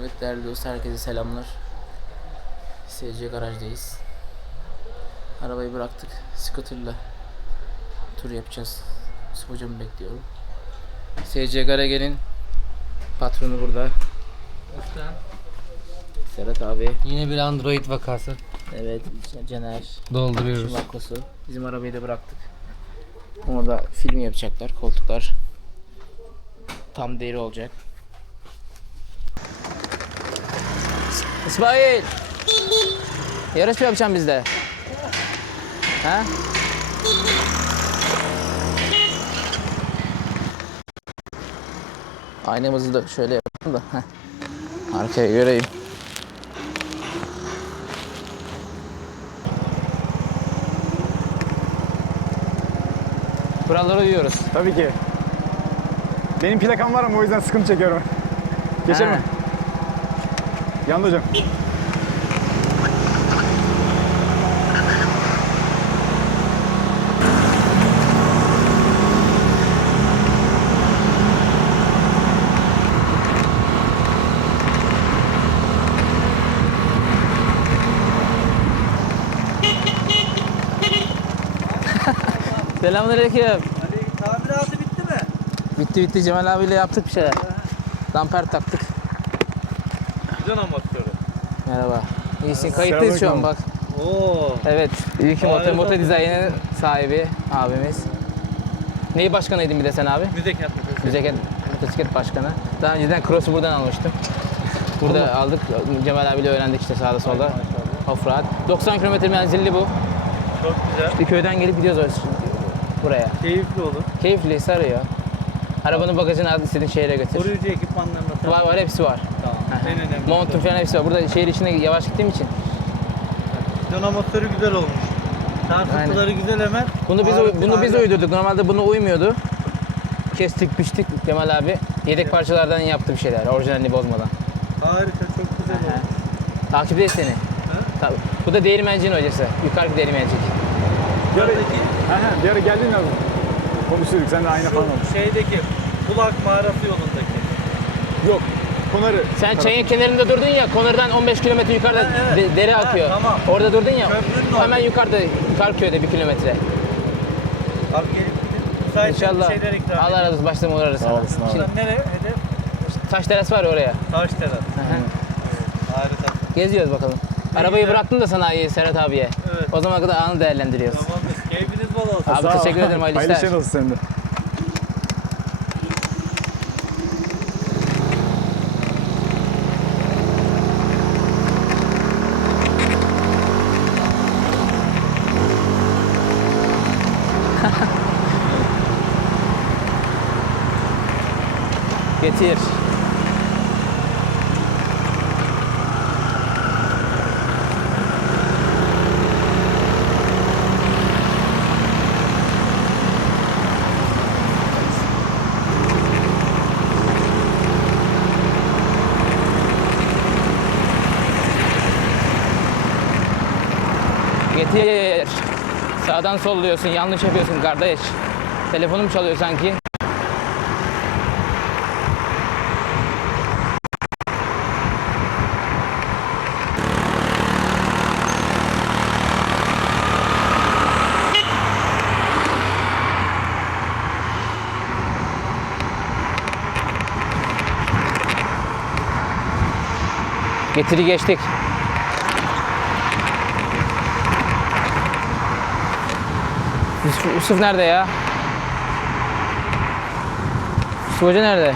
Evet değerli dostlar herkese selamlar. SC garajdayız. Arabayı bıraktık. Scooter'la tur yapacağız. Yusuf hocamı bekliyorum. SC Garagel'in patronu burada. Serhat abi. Yine bir Android vakası. Evet Caner. Dolduruyoruz. Şumakosu. Bizim arabayı da bıraktık. Orada film yapacaklar. Koltuklar tam deri olacak. İsmail! Yarış mı yapacaksın bizde? Ha? Aynamızı da şöyle yapalım da. heh. Arkaya göreyim. Kurallara uyuyoruz. Tabii ki. Benim plakam var ama o yüzden sıkıntı çekiyorum. Geçer mi? Yandı hocam. Selamünaleyküm. Tamiratı bitti mi? Bitti bitti Cemal abiyle yaptık bir şeyler. Damper taktık. Güzel amatörü. Merhaba. İyisin kayıttayız şu an bak. Oo. Evet. İyi ki motor, motor dizaynının sahibi abimiz. Neyi başkanıydın bir de sen abi? Müze kent müzesi. Müzeket motosiklet başkanı. Daha önceden cross'u buradan almıştım. Burada aldık. Cemal abiyle öğrendik işte sağda solda. Offroad. 90 km menzilli bu. Çok güzel. Bir köyden gelip gidiyoruz buraya. Keyifli olur. Keyifli sarıyor. Arabanın bagajını al istediğin şehre götür. Koruyucu ekipmanlarına. Var var hepsi var. En önemli. Montun falan hepsi var. Burada şehir içinde yavaş gittiğim için. Dinamatörü güzel olmuş. Sarsıntıları güzel hemen. Bunu biz Harika, bunu biz uydurduk. Normalde bunu uymuyordu. Kestik, biçtik Cemal abi. Yedek parçalardan yaptı bir şeyler. Orijinalini bozmadan. Harika çok güzel olmuş. Takipteyiz seni. Tabii. Bu da değirmencinin hocası. Yukarıki değirmencik. Buradaki he, bir ara geldin ya. Konuşuyorduk sen de ayna falan olmuş. şu şeydeki Bulak mağarası yolundaki. Yok. Pınarı. Sen çayın kenarında durdun ya, Konır'dan 15 kilometre yukarıda Ha, evet. de- dere Ha, akıyor. tamam. Orada durdun ya. Köprünün orada. Hemen yukarıda, yukarı köyde bir kilometre. Abi gelip gidin. Müsait İnşallah. şeyler ikram Allah razı olsun, baştan uğrarız sana. olasın abi. Şimdi nereye? Hedef taş teras var ya oraya. Taş Teras. Harika. Geziyoruz bakalım. Arabayı bıraktım da sanayiye Serhat abiye. Evet. O zaman kadar anı değerlendiriyoruz. Tamamdır. Keyfiniz bol olsun. Abi Sağ ol. teşekkür ederim, hayırlı işler. Hayırlı işler olsun senin de. Getir. Getir. Sağdan solluyorsun, yanlış yapıyorsun kardeş. Telefonum çalıyor sanki. Getiri geçtik. Yusuf, Yusuf nerede ya? Yusuf Hoca nerede?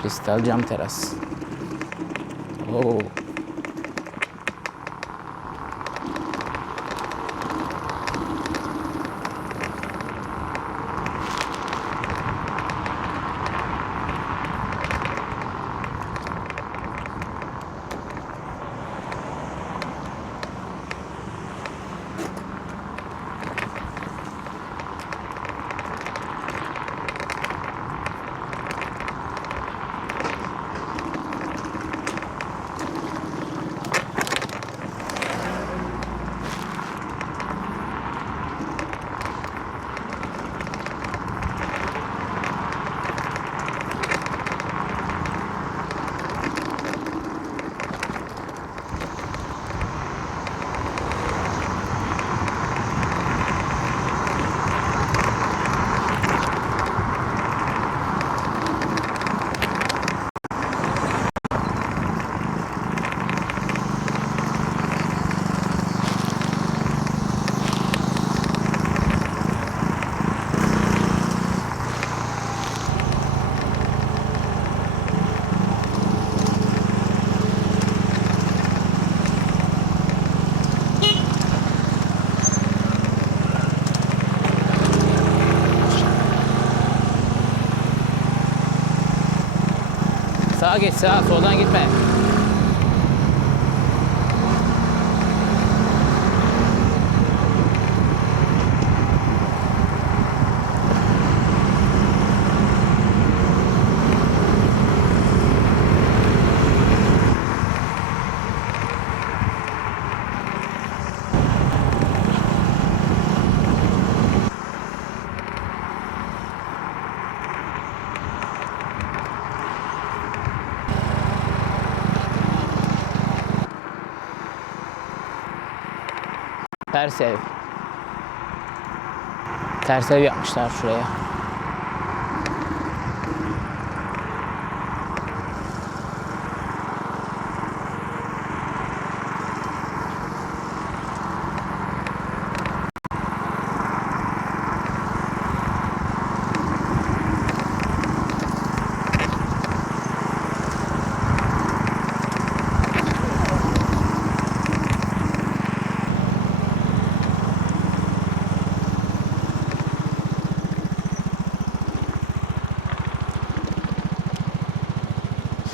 Kristal cam teras. Oo. Sağa geç sağa soldan gitme. Ters ev. Ters ev yapmışlar şuraya.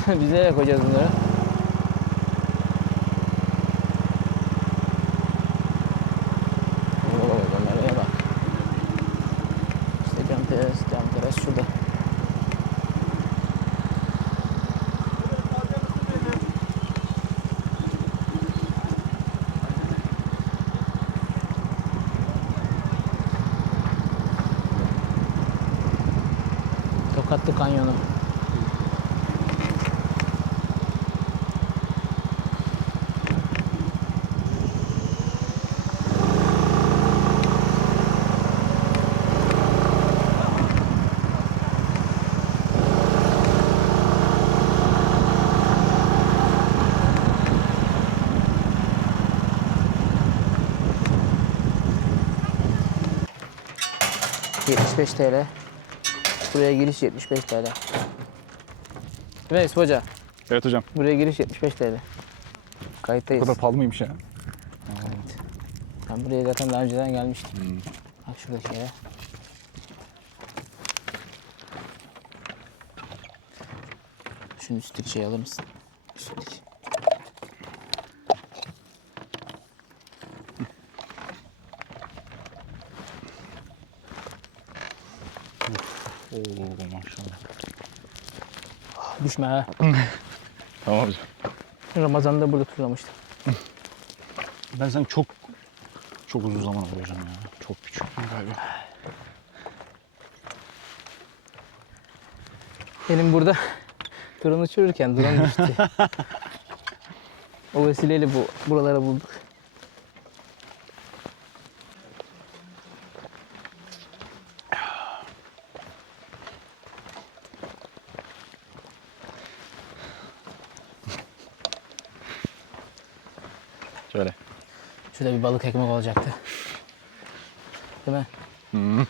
Biz nereye koyacağız bunları? Şurada. Tokatlı Kanyonu. ...75 TL. Buraya giriş 75 TL. Veys Hoca, Evet hocam. buraya giriş 75 TL. Bu Kayıttayız. kadar pahalı mıymış ya? Ben buraya zaten daha önceden gelmiştim. Bak şuradaki yere. Şunun üstteki şey alır mısın? Üstteki. Oo maşallah. Düşme ha. Tamam hocam. Ramazan'da burada turlamıştım. Ben sen çok çok uzun zaman oldu hocam ya. Çok küçüktüm galiba. Benim burada drone uçururken drone düştü. o vesileyle bu buraları bulduk. Şöyle. Şurada bir balık ekmek olacaktı. Değil mi? Hı.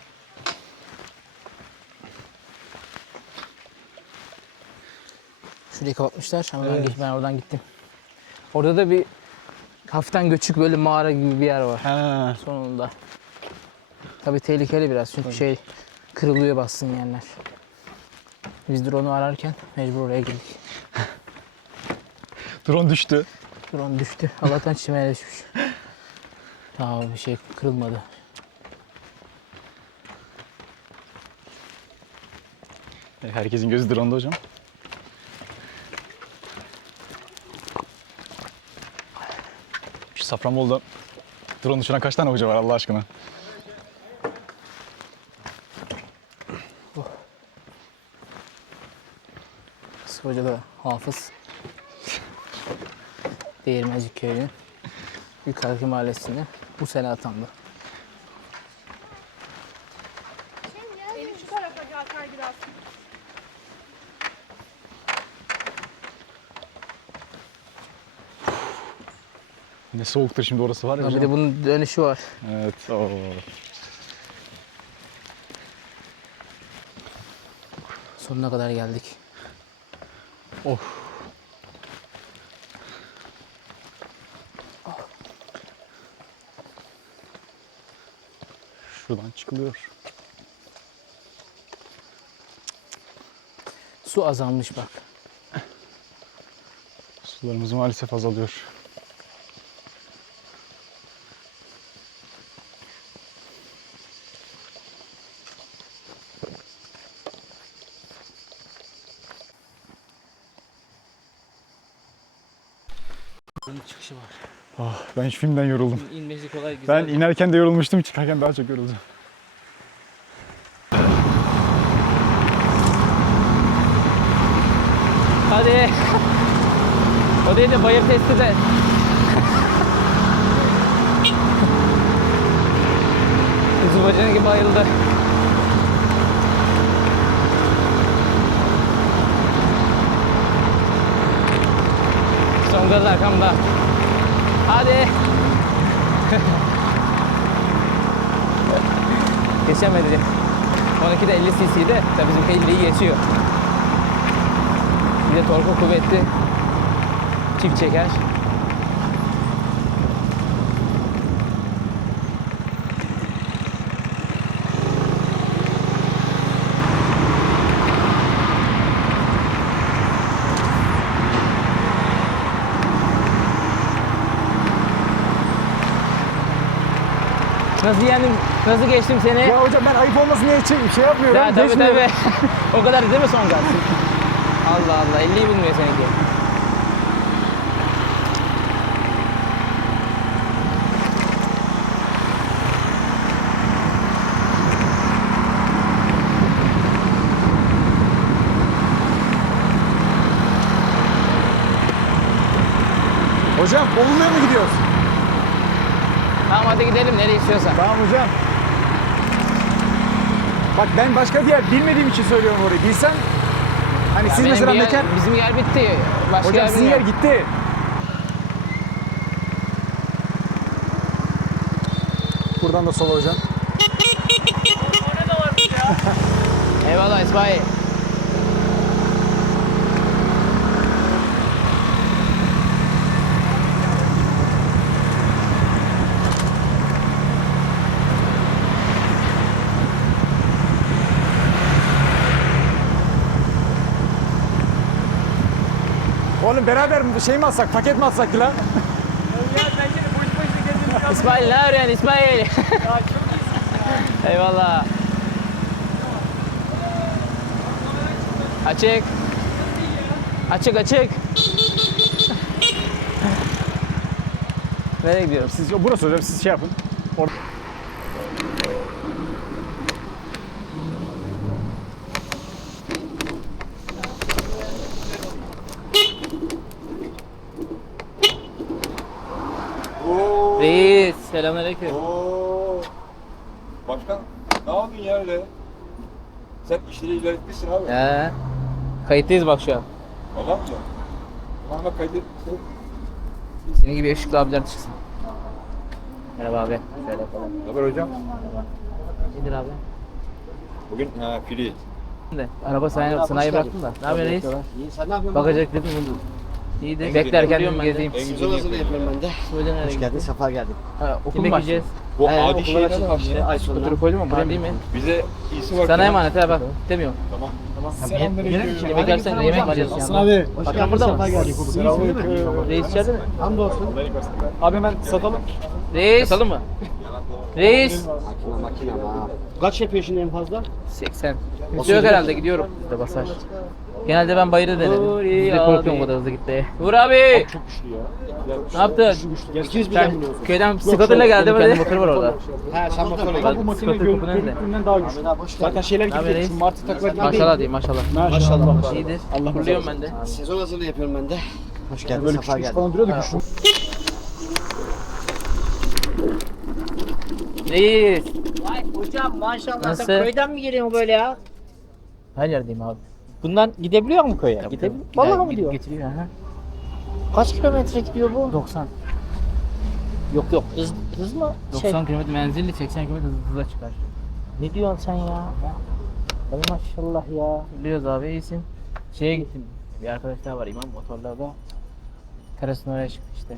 Şurayı kapatmışlar ama ben, geç- ben oradan gittim. Orada da bir hafiften göçük böyle mağara gibi bir yer var He. sonunda. Tabii tehlikeli biraz çünkü şey kırılıyor bassın yerler. Biz drone'u ararken mecbur oraya girdik. Drone düştü. Drone düştü. Allah'tan çimene düşmüş. Daha bir şey kırılmadı. Herkesin gözü drone'da hocam. Şu Safranbolu'da drone uçuran kaç tane hoca var Allah aşkına? Hoca da hafız. Değirmeci köyünün yukarıki mahallesinde bu sene atandı. Benim şu tarafa gel kaydırak. Ne soğuktur şimdi orası var ya Ha, bir hocam. de bunun dönüşü var. Evet. Oo. Sonuna kadar geldik. Of. Çıkılıyor. Su azalmış bak. Sularımız maalesef azalıyor. Bunun çıkışı var. Ah, ben hiç filmden yoruldum. İnmesi kolay güzel. Ben inerken de yorulmuştum, çıkarken daha çok yoruldum. Hadi. o değil de bayır testi de. Kuzu bacanı gibi ayrıldı. Son gaz arkamda. Hadi. Geçemedi. 12'de 50 cc'de. Tabii bizimki 50'yi geçiyor. Bir de torku kuvvetli. Çift çeker. Nasıl yendim, nasıl geçtim seni? hocam ben ayıp olmasın diye hiç şey yapmıyorum. Ya tabii tabii. o kadar değil mi son gaz? Allah Allah 50'yi bulmuyor seninki. Hocam Bolu'ya mı gidiyoruz? Tamam hadi gidelim nereye istiyorsan. Tamam hocam. Bak ben başka bir yer bilmediğim için söylüyorum orayı. Bilsen hani Ya siz benim mesela bir yer- mekan... Bizim yer bitti. Başka Hocam yer sizin yer bilmiyorum. gitti. Buradan da sola hocam. Eyvallah İsmail. Oğlum beraber mi şey mi atsak, paket mi atsak ki lan? İsmail ne arıyorsun İsmail? Eyvallah. Açık. Açık açık. Nereye gidiyoruz? Siz, burası hocam siz şey yapın. Orada. Reis. Selamünaleyküm. Oo. Başkan ne yapıyorsun ya öyle? Sen işleri ilerletmişsin abi. He. Kayıttayız bak şu an. Valla mı? Bana kaydı. Senin gibi yakışıklı abiler çıksın. Merhaba abi. Şöyle yapalım. Ne haber hocam? Nedir abi? Bugün ha, fili. De, araba sanayi, sanayi bıraktım da. Ne yapıyorsun reis? İyi sen ne yapıyorsun? Bakacak dedim bunu. İyi de beklerken dedim gezeyim. En Güzel hazırlığı yapıyorum ben de. Söyle nereye Hoş geldin, gidiyorsun? sefa geldin. Ha, okul Yemek mu yiyeceğiz? Bu He, adi okula şeyler açılmış var işte. Ay sonra. Oturup koydum mu? Buraya değil mi? Bize iyisi var. Sana emanet ha bak. Demiyorum. Tamam. Yemek yersen yemek yiyeceğiz Hasan yanında. abi. Hoş geldin, burada mı? sefa geldin. Reis içeride mi? Hamdolsun. Abi hemen satalım. Reis. Satalım mı? Reis. Makine makine ama. Kaç yapıyor şimdi en fazla? 80. Kimse yok herhalde gidiyorum. İşte basar. Genelde ben bayırı denerim. Bizde korkuyorum o kadar hızlı gitmeye. Uğur abi. Çok güçlü ya. Ne yaptın? İkiniz Sen birden biniyorsunuz. köyden scooter'la Benim hadi. kendi motoru var orada. He sen motorla geldin. Bu makine Scooter kapının önünde. görüntüsünden daha güçlü. Zaten şeyler gidiyor. reis? Şu martı taklar gidiyor. Maşallah diyeyim maşallah. Maşallah. İyidir. Allah Kuruluyorum ben de. Sezon hazırlığı yapıyorum ben de. Hoş geldin, Böyle küçük geldin. falan duruyor da güçlü. Reis. Vay hocam maşallah Nasıl? sen köyden mi geliyorsun böyle ya? Her yerdeyim abi. Bundan gidebiliyor mu köye? Gidebiliyor. Vallahi mı diyor? Getiriyor ha. Kaç kilometre gidiyor bu? 90. Yok yok hız, hız mı? 90 Şey, km menzilli 80 km hızla çıkar. ne diyorsun sen ya? Ay maşallah ya. Biliyoruz abi iyisin. Şeye gittim. Bir arkadaş daha var imam motorlarda. Karasın oraya çıktı işte.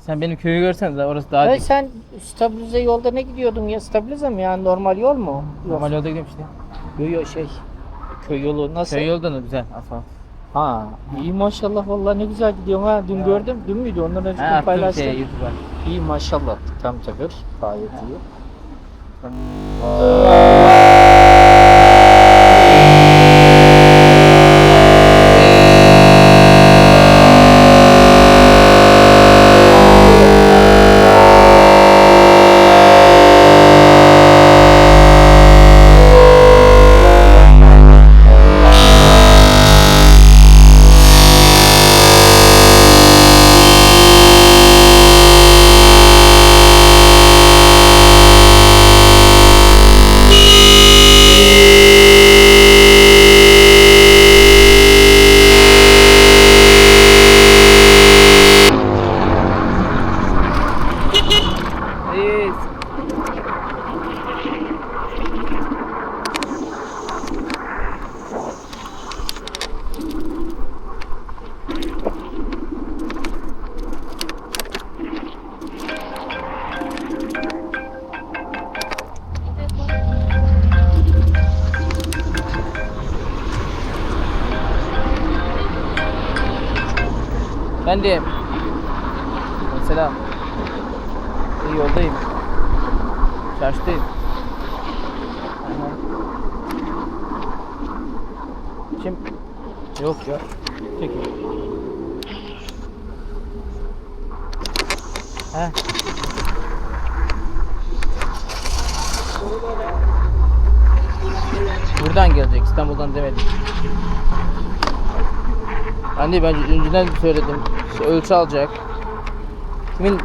Sen benim köyü görsen de orası daha Ay dik. sen stabilize yolda ne gidiyordun ya? Stabilize mi yani normal yol mu? Normal yolda gidiyorum işte. Yok şey. Köy yolu nasıl? Köy yolda da güzel asfalt. Ha iyi maşallah vallahi ne güzel gidiyorsun ha. Dün gördüm. Dün müydü? Ondan önce Ha, dün attım şeye YouTube'a. İyi maşallah. Tam takır. Gayet iyi. De Selam. İyi yoldayım. Çarşıdayım. Aha. Kim? Yok ya. Çekil. He. Buradan gelecek. İstanbul'dan demedim. De ben önceden söyledim. İşte ölçü alacak. Kimin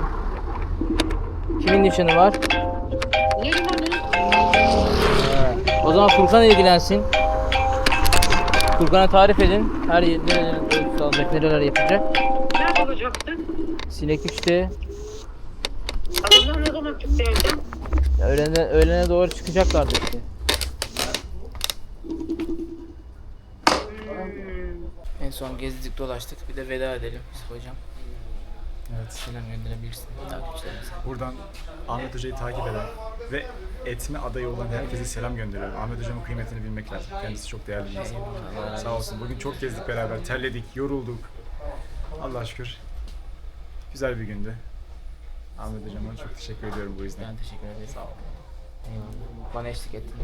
kimin nişanı var? O zaman Furkan ilgilensin. Furkan'a tarif edin. Her yer nerelerin ölçüsü alacak, nereler yapacak. Nerede olacaksın? Sineklik işte. Adamlar ne zaman çıktı evden? Öğlene, öğlene doğru çıkacaklardı işte. En son gezdik dolaştık. Bir de veda edelim Yusuf hocam. Evet. Selam gönderebilirsin takipçilerimize. Buradan Ahmet Hoca'yı takip eden ve etme adayı olan herkese selam gönderiyorum. Ahmet Hocamın kıymetini bilmek lazım. Kendisi çok değerli bir insan. Sağ olsun. Bugün çok gezdik beraber. Terledik, yorulduk. Allah şükür. Güzel bir gündü. Ahmet Hocama çok teşekkür ediyorum bu yüzden. Ben teşekkür ederim. Sağ ol. Eyvallah. Bana eşlik ettin.